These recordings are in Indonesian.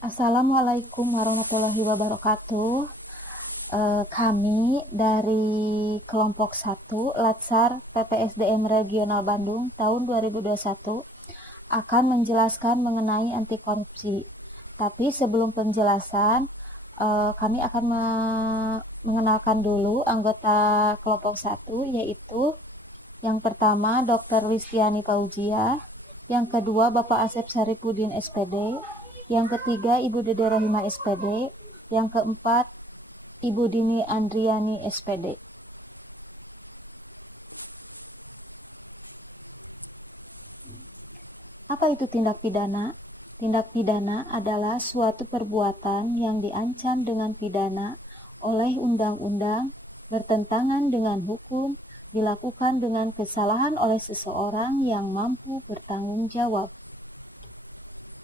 Assalamualaikum warahmatullahi wabarakatuh. Kami dari kelompok 1 Latsar PPSDM Regional Bandung tahun 2021 akan menjelaskan mengenai anti korupsi. Tapi sebelum penjelasan, kami akan mengenalkan dulu anggota kelompok 1, yaitu yang pertama Dr. Listiani Fauzia, yang kedua Bapak Asep Saripudin SPD, yang ketiga Ibu Dede Rohima SPD, yang keempat Ibu Dini Andriani SPD. Apa itu tindak pidana? Tindak pidana adalah suatu perbuatan yang diancam dengan pidana oleh undang-undang, bertentangan dengan hukum, dilakukan dengan kesalahan oleh seseorang yang mampu bertanggung jawab.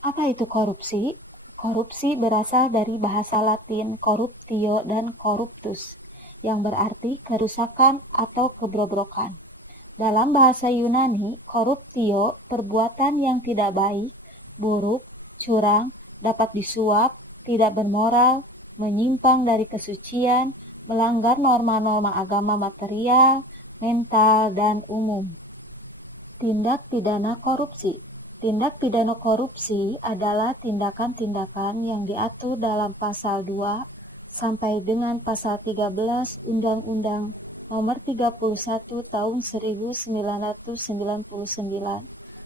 Apa itu korupsi? Korupsi berasal dari bahasa Latin corruptio dan corruptus, yang berarti kerusakan atau kebrobrokan. Dalam bahasa Yunani, corruptio perbuatan yang tidak baik, buruk, curang, dapat disuap, tidak bermoral, menyimpang dari kesucian, melanggar norma-norma agama material, mental, dan umum. Tindak pidana korupsi. Tindak pidana korupsi adalah tindakan-tindakan yang diatur dalam pasal 2 sampai dengan pasal 13 Undang-Undang Nomor 31 Tahun 1999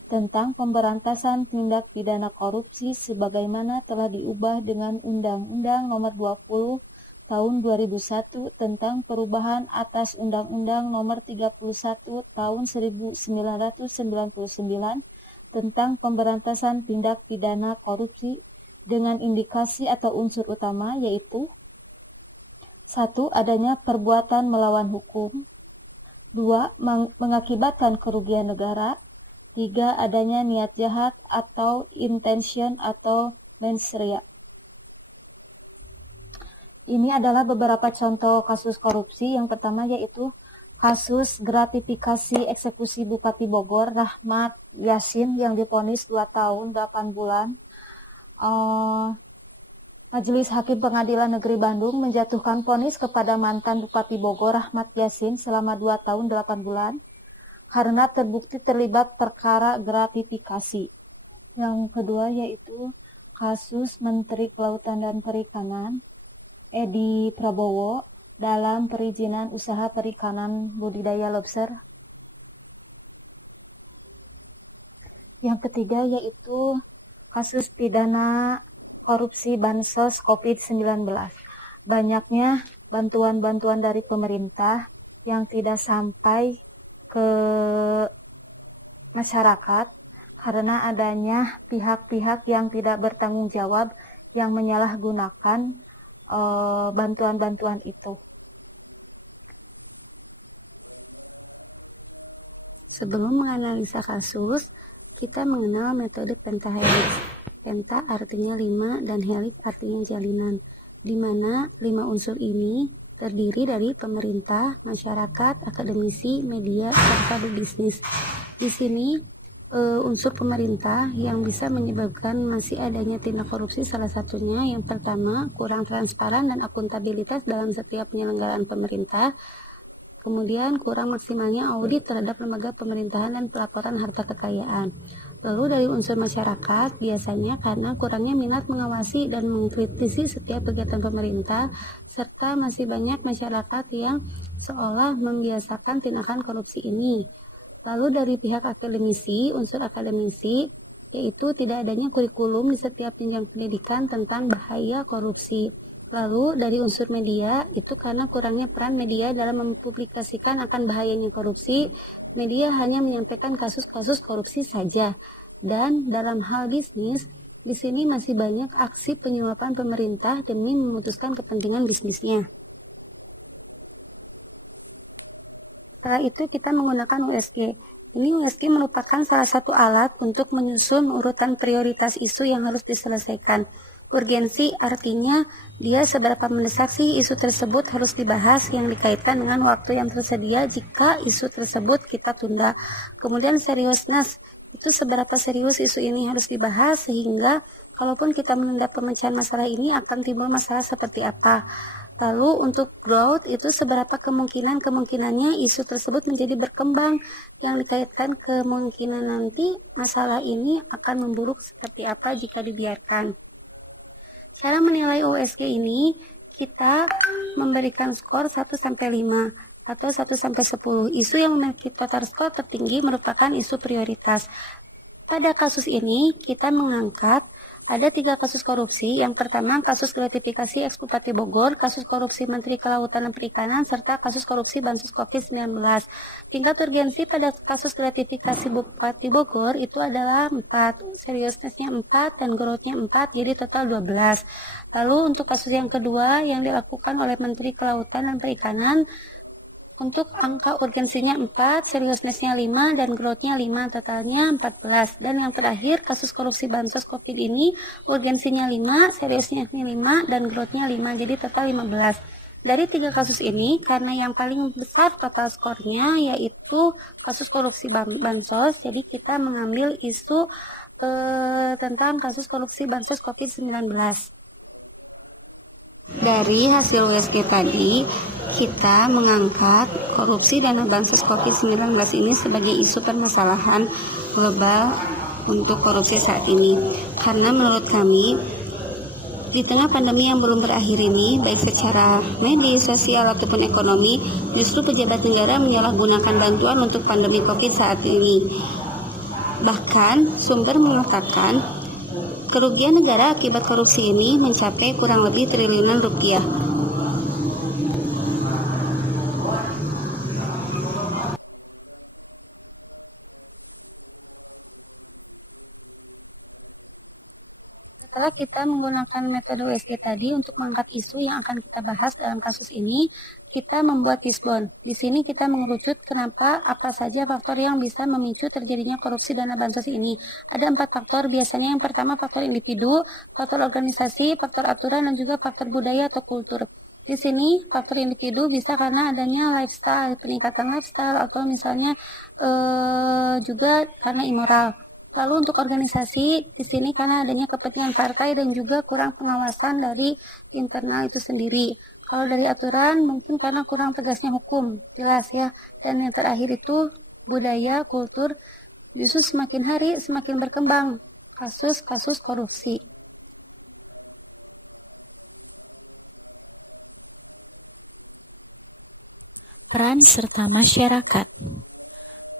tentang pemberantasan tindak pidana korupsi sebagaimana telah diubah dengan Undang-Undang Nomor 20 Tahun 2001 tentang perubahan atas Undang-Undang Nomor 31 Tahun 1999 tentang pemberantasan tindak pidana korupsi dengan indikasi atau unsur utama yaitu 1. Adanya perbuatan melawan hukum. 2. Mengakibatkan kerugian negara. 3. Adanya niat jahat atau intention atau mens rea. Ini adalah beberapa contoh kasus korupsi. Yang pertama yaitu kasus gratifikasi eksekusi Bupati Bogor Rahmat Yasin yang divonis 2 tahun 8 bulan. Majelis Hakim Pengadilan Negeri Bandung menjatuhkan vonis kepada mantan Bupati Bogor Rahmat Yasin selama 2 tahun 8 bulan karena terbukti terlibat perkara gratifikasi. Yang kedua yaitu kasus Menteri Kelautan dan Perikanan Edi Prabowo dalam perizinan usaha perikanan budidaya lobster. Yang ketiga yaitu kasus pidana korupsi bansos COVID-19. Banyaknya bantuan-bantuan dari pemerintah yang tidak sampai ke masyarakat karena adanya pihak-pihak yang tidak bertanggung jawab yang menyalahgunakan bantuan-bantuan itu. Sebelum menganalisa kasus, kita mengenal metode pentahelix. Penta artinya 5 dan helix artinya jalinan, di mana 5 unsur ini terdiri dari pemerintah, masyarakat, akademisi, media, serta bisnis. Di sini unsur pemerintah yang bisa menyebabkan masih adanya tindak korupsi salah satunya yang pertama kurang transparan dan akuntabilitas dalam setiap penyelenggaraan pemerintah. Kemudian kurang maksimalnya audit terhadap lembaga pemerintahan dan pelaporan harta kekayaan. Lalu dari unsur masyarakat biasanya karena kurangnya minat mengawasi dan mengkritisi setiap kegiatan pemerintah, serta masih banyak masyarakat yang seolah membiasakan tindakan korupsi ini. Lalu dari pihak akademisi, unsur akademisi yaitu tidak adanya kurikulum di setiap jenjang pendidikan tentang bahaya korupsi. Lalu dari unsur media, itu karena kurangnya peran media dalam mempublikasikan akan bahayanya korupsi, media hanya menyampaikan kasus-kasus korupsi saja. Dan dalam hal bisnis, di sini masih banyak aksi penyuapan pemerintah demi memutuskan kepentingan bisnisnya. Setelah itu kita menggunakan USG. Ini USG merupakan salah satu alat untuk menyusun urutan prioritas isu yang harus diselesaikan. Urgensi artinya dia seberapa mendesak sih isu tersebut harus dibahas yang dikaitkan dengan waktu yang tersedia jika isu tersebut kita tunda. Kemudian seriousness, itu seberapa serius isu ini harus dibahas, sehingga kalaupun kita menunda pemecahan masalah ini akan timbul masalah seperti apa. Lalu untuk growth itu seberapa kemungkinannya isu tersebut menjadi berkembang, yang dikaitkan kemungkinan nanti masalah ini akan memburuk seperti apa jika dibiarkan. Cara menilai USG ini, kita memberikan skor 1-5 atau 1-10. Isu yang memiliki total skor tertinggi merupakan isu prioritas. Pada kasus ini, kita mengangkat ada 3 kasus korupsi. Yang pertama, kasus gratifikasi eks Bupati Bogor, kasus korupsi Menteri Kelautan dan Perikanan, serta kasus korupsi Bansos COVID-19. Tingkat urgensi pada kasus gratifikasi Bupati Bogor itu adalah 4, seriousness-nya 4, dan growth-nya 4, jadi total 12. Lalu untuk kasus yang kedua yang dilakukan oleh Menteri Kelautan dan Perikanan, untuk angka urgensinya 4, seriousness-nya 5, dan growth-nya 5, totalnya 14. Dan yang terakhir, kasus korupsi Bansos COVID ini, urgensinya 5, seriousness-nya 5, dan growth-nya 5, jadi total 15. Dari 3 kasus ini, karena yang paling besar total skornya yaitu kasus korupsi Bansos, jadi kita mengambil isu tentang kasus korupsi Bansos COVID-19. Dari hasil USG tadi, kita mengangkat korupsi dana bansos COVID-19 ini sebagai isu permasalahan global untuk korupsi saat ini. Karena menurut kami, di tengah pandemi yang belum berakhir ini, baik secara medis, sosial, ataupun ekonomi, justru pejabat negara menyalahgunakan bantuan untuk pandemi COVID saat ini. Bahkan, sumber mengatakan, kerugian negara akibat korupsi ini mencapai kurang lebih triliunan rupiah. Setelah kita menggunakan metode USG tadi untuk mengangkat isu yang akan kita bahas dalam kasus ini, kita membuat fishbone. Di sini kita mengerucut kenapa, apa saja faktor yang bisa memicu terjadinya korupsi dana bansos ini. Ada 4 faktor, biasanya yang pertama faktor individu, faktor organisasi, faktor aturan, dan juga faktor budaya atau kultur. Di sini faktor individu bisa karena adanya lifestyle, peningkatan lifestyle, atau misalnya juga karena immoral. Lalu untuk organisasi, di sini karena adanya kepentingan partai dan juga kurang pengawasan dari internal itu sendiri. Kalau dari aturan, mungkin karena kurang tegasnya hukum, jelas ya. Dan yang terakhir itu budaya, kultur, justru semakin hari semakin berkembang kasus-kasus korupsi. Peran serta masyarakat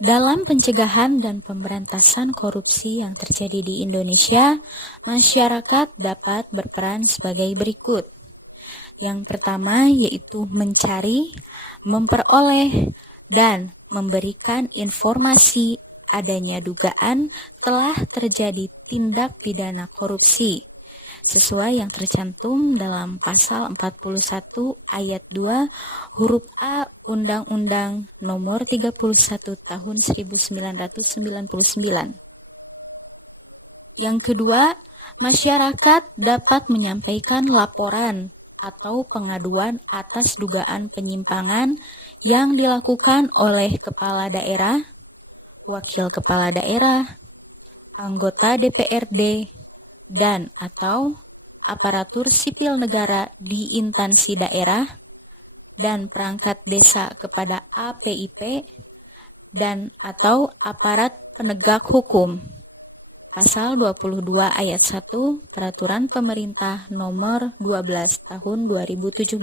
dalam pencegahan dan pemberantasan korupsi yang terjadi di Indonesia, masyarakat dapat berperan sebagai berikut. Yang pertama yaitu mencari, memperoleh, dan memberikan informasi adanya dugaan telah terjadi tindak pidana korupsi, sesuai yang tercantum dalam pasal 41 ayat 2 huruf A Undang-Undang Nomor 31 Tahun 1999. Yang kedua, masyarakat dapat menyampaikan laporan atau pengaduan atas dugaan penyimpangan yang dilakukan oleh kepala daerah, wakil kepala daerah, anggota DPRD, dan atau aparatur sipil negara di instansi daerah dan perangkat desa kepada APIP dan atau aparat penegak hukum. Pasal 22 ayat 1 Peraturan Pemerintah Nomor 12 Tahun 2017.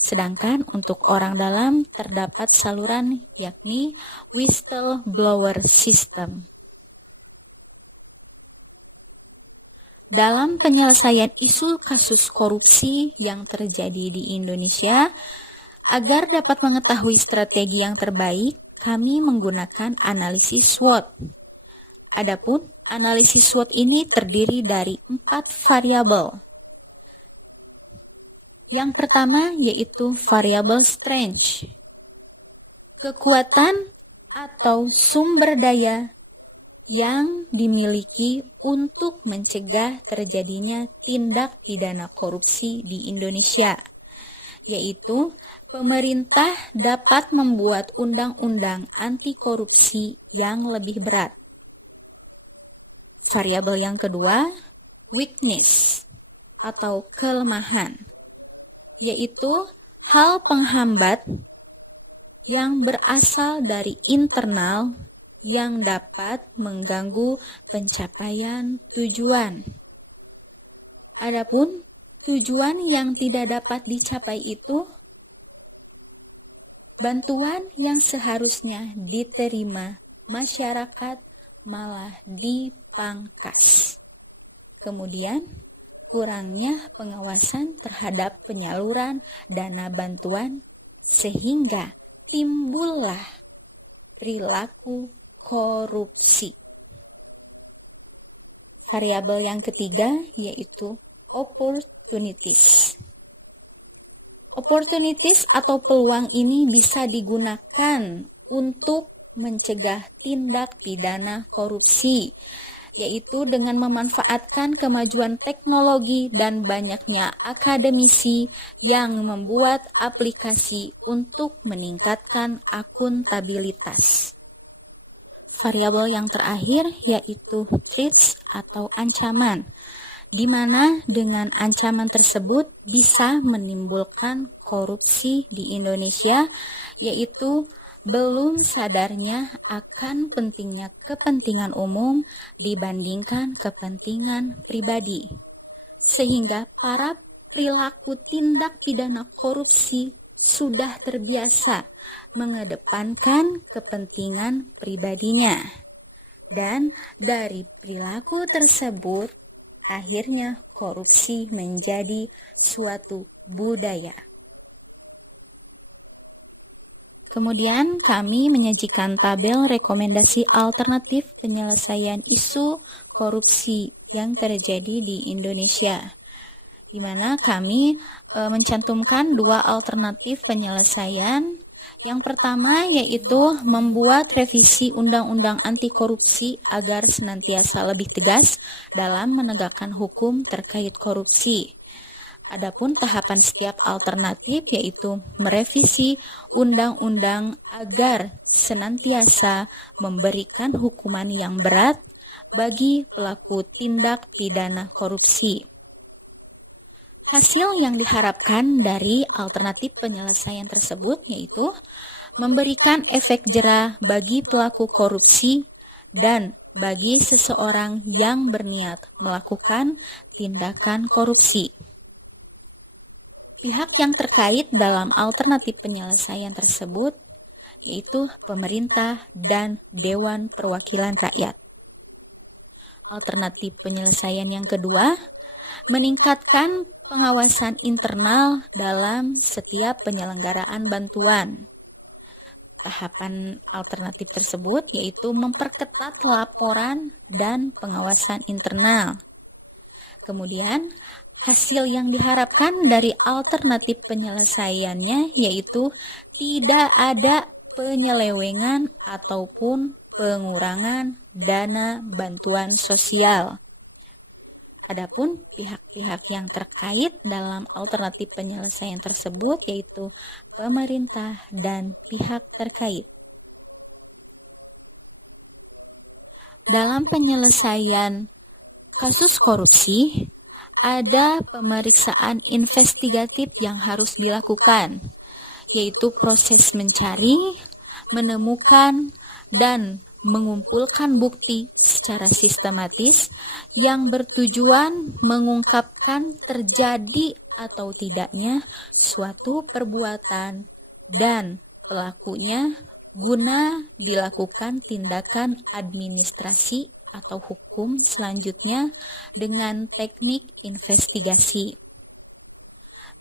Sedangkan untuk orang dalam terdapat saluran yakni whistleblower system. Dalam penyelesaian isu kasus korupsi yang terjadi di Indonesia, agar dapat mengetahui strategi yang terbaik, kami menggunakan analisis SWOT. Adapun analisis SWOT ini terdiri dari 4 variabel. Yang pertama yaitu variabel strength, kekuatan atau sumber daya yang dimiliki untuk mencegah terjadinya tindak pidana korupsi di Indonesia. yaitu pemerintah dapat membuat undang-undang anti korupsi yang lebih berat. Variabel yang kedua, weakness atau kelemahan, yaitu hal penghambat yang berasal dari internal yang dapat mengganggu pencapaian tujuan. Adapun tujuan yang tidak dapat dicapai itu bantuan yang seharusnya diterima masyarakat malah dipangkas. Kemudian, kurangnya pengawasan terhadap penyaluran dana bantuan sehingga timbullah perilaku korupsi. Variabel yang ketiga yaitu opportunities. Opportunities atau peluang ini bisa digunakan untuk mencegah tindak pidana korupsi, yaitu dengan memanfaatkan kemajuan teknologi dan banyaknya akademisi yang membuat aplikasi untuk meningkatkan akuntabilitas. Variabel yang terakhir yaitu threats atau ancaman, di mana dengan ancaman tersebut bisa menimbulkan korupsi di Indonesia, yaitu belum sadarnya akan pentingnya kepentingan umum dibandingkan kepentingan pribadi, sehingga para perilaku tindak pidana korupsi sudah terbiasa mengedepankan kepentingan pribadinya. Dan dari perilaku tersebut, akhirnya korupsi menjadi suatu budaya. Kemudian kami menyajikan tabel rekomendasi alternatif penyelesaian isu korupsi yang terjadi di Indonesia, di mana kami mencantumkan 2 alternatif penyelesaian. Yang pertama yaitu membuat revisi Undang-Undang Anti Korupsi agar senantiasa lebih tegas dalam menegakkan hukum terkait korupsi. Adapun tahapan setiap alternatif yaitu merevisi undang-undang agar senantiasa memberikan hukuman yang berat bagi pelaku tindak pidana korupsi. Hasil yang diharapkan dari alternatif penyelesaian tersebut yaitu memberikan efek jera bagi pelaku korupsi dan bagi seseorang yang berniat melakukan tindakan korupsi. Pihak yang terkait dalam alternatif penyelesaian tersebut yaitu pemerintah dan Dewan Perwakilan Rakyat. Alternatif penyelesaian yang kedua, meningkatkan pengawasan internal dalam setiap penyelenggaraan bantuan. Tahapan alternatif tersebut yaitu memperketat laporan dan pengawasan internal. Kemudian, hasil yang diharapkan dari alternatif penyelesaiannya yaitu tidak ada penyelewengan ataupun pengurangan dana bantuan sosial. Adapun pihak-pihak yang terkait dalam alternatif penyelesaian tersebut yaitu pemerintah dan pihak terkait. Dalam penyelesaian kasus korupsi, ada pemeriksaan investigatif yang harus dilakukan, yaitu proses mencari, menemukan, dan mengumpulkan bukti secara sistematis yang bertujuan mengungkapkan terjadi atau tidaknya suatu perbuatan dan pelakunya guna dilakukan tindakan administrasi atau hukum selanjutnya dengan teknik investigasi.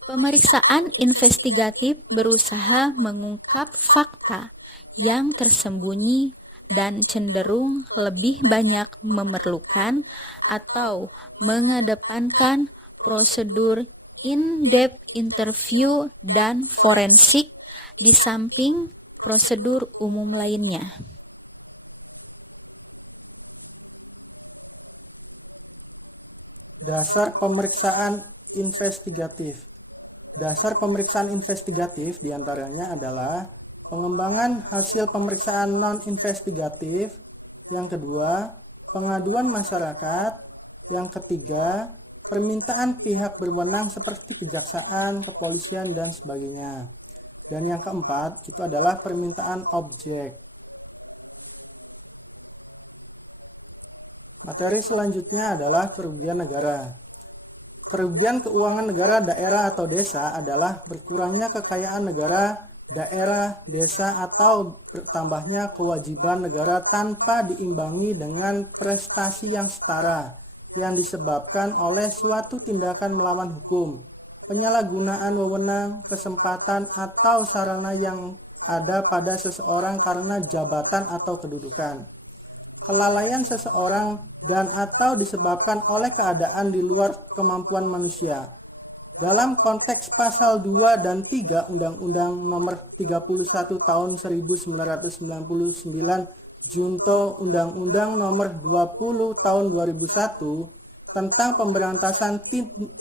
Pemeriksaan investigatif berusaha mengungkap fakta yang tersembunyi dan cenderung lebih banyak memerlukan atau mengedepankan prosedur in-depth interview dan forensik di samping prosedur umum lainnya. Dasar pemeriksaan investigatif. Dasar pemeriksaan investigatif diantaranya adalah pengembangan hasil pemeriksaan non-investigatif, yang kedua, pengaduan masyarakat, yang ketiga, permintaan pihak berwenang seperti kejaksaan, kepolisian, dan sebagainya. Dan yang keempat, itu adalah permintaan objek. Materi selanjutnya adalah kerugian negara. Kerugian keuangan negara, daerah, atau desa adalah berkurangnya kekayaan negara, daerah, desa, atau bertambahnya kewajiban negara tanpa diimbangi dengan prestasi yang setara yang disebabkan oleh suatu tindakan melawan hukum, penyalahgunaan wewenang, kesempatan, atau sarana yang ada pada seseorang karena jabatan atau kedudukan, kelalaian seseorang, dan atau disebabkan oleh keadaan di luar kemampuan manusia. Dalam konteks pasal 2 dan 3 Undang-Undang Nomor 31 Tahun 1999 Junto Undang-Undang Nomor 20 Tahun 2001 tentang pemberantasan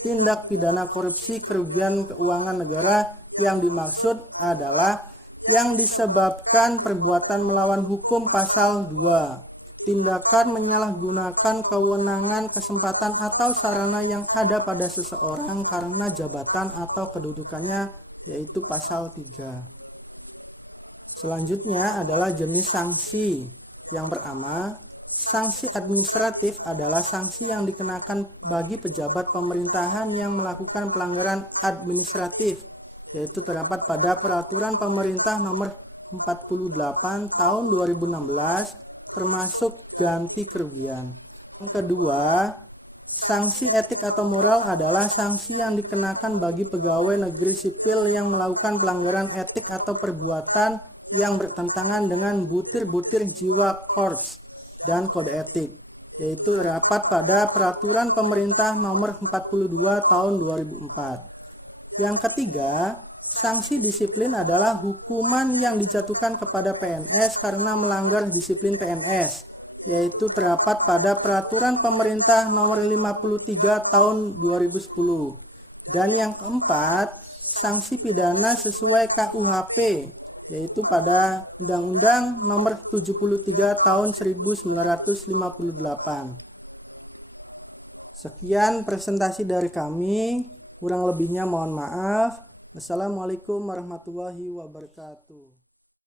tindak pidana korupsi kerugian keuangan negara, yang dimaksud adalah yang disebabkan perbuatan melawan hukum pasal 2. Tindakan menyalahgunakan kewenangan, kesempatan, atau sarana yang ada pada seseorang karena jabatan atau kedudukannya, yaitu pasal 3. Selanjutnya adalah jenis sanksi. Yang pertama, sanksi administratif adalah sanksi yang dikenakan bagi pejabat pemerintahan yang melakukan pelanggaran administratif, yaitu terdapat pada Peraturan Pemerintah Nomor 48 Tahun 2016, termasuk ganti kerugian. Yang kedua, sanksi etik atau moral adalah sanksi yang dikenakan bagi pegawai negeri sipil yang melakukan pelanggaran etik atau perbuatan yang bertentangan dengan butir-butir jiwa korps dan kode etik, yaitu terdapat pada Peraturan Pemerintah Nomor 42 Tahun 2004. Yang ketiga, sanksi disiplin adalah hukuman yang dijatuhkan kepada PNS karena melanggar disiplin PNS, yaitu terdapat pada Peraturan Pemerintah Nomor 53 Tahun 2010. Dan yang keempat, sanksi pidana sesuai KUHP, yaitu pada Undang-Undang Nomor 73 Tahun 1958. Sekian presentasi dari kami, kurang lebihnya mohon maaf. Assalamualaikum warahmatullahi wabarakatuh.